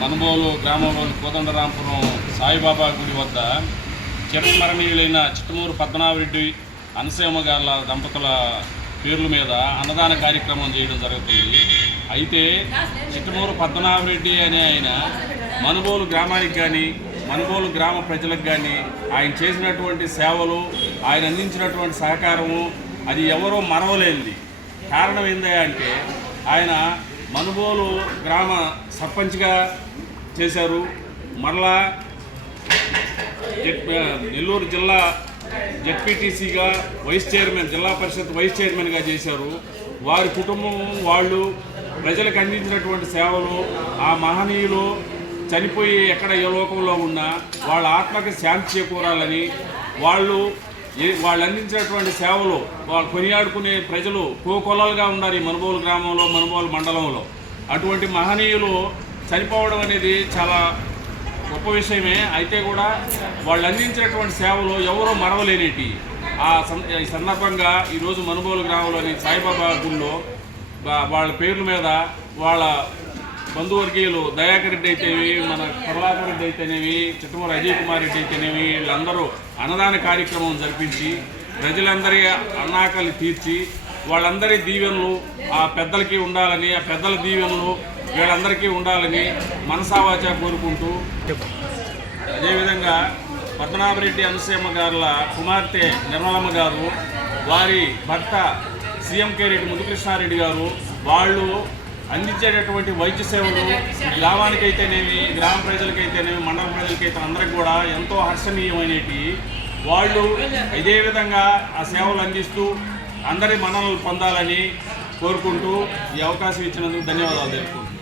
మనుబోలు గ్రామంలోని కోదండరాంపురం సాయిబాబా గుడి వద్ద చిరస్మరణీయులైన చిట్టమూరు పద్మనాభరెడ్డి అనసూయమ్మ గారుల దంపతుల పేర్ల మీద అన్నదాన కార్యక్రమం చేయడం జరుగుతుంది. అయితే చిట్టమూరు పద్మనాభరెడ్డి అనే ఆయన మనుబోలు గ్రామానికి కానీ మనుబోలు గ్రామ ప్రజలకు కానీ ఆయన చేసినటువంటి సేవలు, ఆయన అందించినటువంటి సహకారము అది ఎవరో మరవలేనిది. కారణం ఏంటంటే ఆయన మనుబోలు గ్రామ సర్పంచ్గా చేశారు, మరలా నెల్లూరు జిల్లా జెడ్పీటీసీగా వైస్ చైర్మన్, జిల్లా పరిషత్ వైస్ చైర్మన్గా చేశారు. వారి కుటుంబం వాళ్ళు ప్రజలకు అందించినటువంటి సేవలు, ఆ మహనీయులు చనిపోయి ఎక్కడ ఏ లోకంలో ఉన్నా వాళ్ళ ఆత్మకి శాంతి చేకూరాలని, వాళ్ళు అందించినటువంటి సేవలు వాళ్ళు కొనియాడుకునే ప్రజలు కోకొల్లలుగా ఉన్నారు ఈ మనుబోలు గ్రామంలో, మనుబోలు మండలంలో. అటువంటి మహనీయులు చనిపోవడం అనేది చాలా గొప్ప విషయమే. అయితే కూడా వాళ్ళు అందించినటువంటి సేవలు ఎవరో మరవలేనిటి. ఈ సందర్భంగా ఈరోజు మనుబోలు గ్రామంలోని సాయిబాబా గుడిలో వాళ్ళ పేర్ల మీద వాళ్ళ బంధువర్గీయులు దయాకర్ రెడ్డి అయితేనేవి, మన కమలాకర్ రెడ్డి అయితేనేవి, చిట్టమూరు అజయ్ కుమార్ రెడ్డి అయితేనేవి, వీళ్ళందరూ అన్నదాన కార్యక్రమం జరిపించి ప్రజలందరి అన్నాకలు తీర్చి వాళ్ళందరి దీవెనలు ఆ పెద్దలకి ఉండాలని, ఆ పెద్దల దీవెనలు వీళ్ళందరికీ ఉండాలని మనసావాచ కోరుకుంటూ, అదేవిధంగా పద్మనాభరెడ్డి అనసూయమ్మ గారుల కుమార్తె నిర్మలమ్మ గారు, వారి భర్త సీఎంకే రెడ్డి ముదుకృష్ణారెడ్డి గారు, వాళ్ళు అందించేటటువంటి వైద్య సేవలు గ్రామానికైతేనేమి, గ్రామ ప్రజలకైతేనేమి, మండల ప్రజలకైతే అందరికి కూడా ఎంతో హర్షణీయమైనవి. వాళ్ళు ఇదే విధంగా ఆ సేవలు అందిస్తూ అందరి మన్ననలు పొందాలని కోరుకుంటూ ఈ అవకాశం ఇచ్చినందుకు ధన్యవాదాలు తెలుపుకుంటున్నాను.